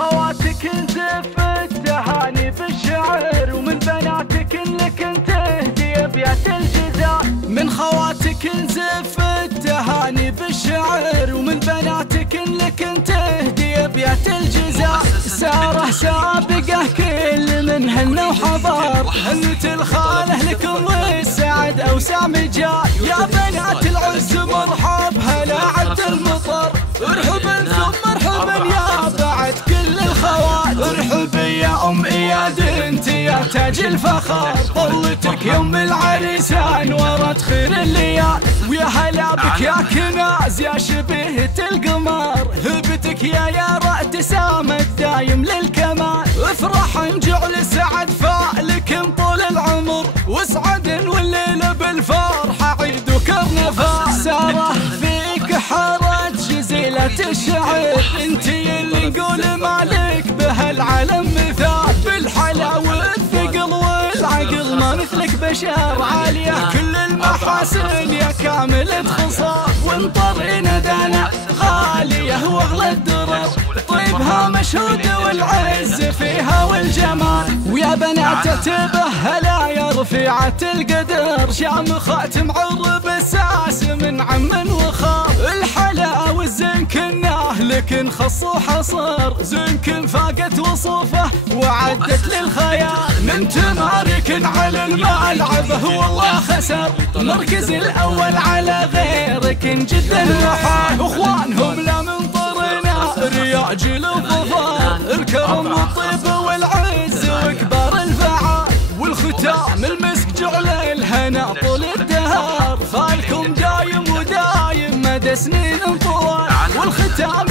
خواتك نزف التهاني بالشعر، ومن بناتك لك تهدي ابيات الجزاء. من خواتك نزف التهاني بالشعر، ومن بناتك لك تهدي ابيات الجزاء. ساره سابقه كل منهن وحضر، هنت الخاله لكم والسعد اوسام جاء. يا بنات العز مرحب هلا عد المطر، ارحبا ثم ارحبا يا بعد كل الخوات. ارحبي يا ام اياد انت يا تاج الفخر، طلتك يوم العريسان ورد خير الليال. ويا هلا بك يا كناز يا شبيهة القمر، هبتك يا رأت سامت دايم للكمال. افرح جعل سعد فالكم طول العمر، واسعد والليل بالفرحة عيد وكرنفال. ساره فيك حارت جزيلة الشعر، انتي اللي نقول مالك بهالعالم مثال. بالحلا والثقل والعقل ما مثلك بشر، عالية كل المحاسن يا كاملة خصال. وانطرينا دانا غالية واغلى الدرر، طيبها مشهود والعز فيها والجمال. ويا بنات تبهلا يا رفيعة القدر، شامخة معرب الساس من عم وخال. الحلا والزين كناه لكن خص وحصر، زين فاقت وصوفه وعدت للخيال. من تمارك على الملعب والله خسر، مركز الاول على غيرك جدا محال. اخوانهم لا من طرنا رياجل الظفار، الكرم والطيب والعز وكبار الفعال. والختام المسك جعل الهنا طول الدهر، فالكم دايم ودايم مدى سنين طوال. والختام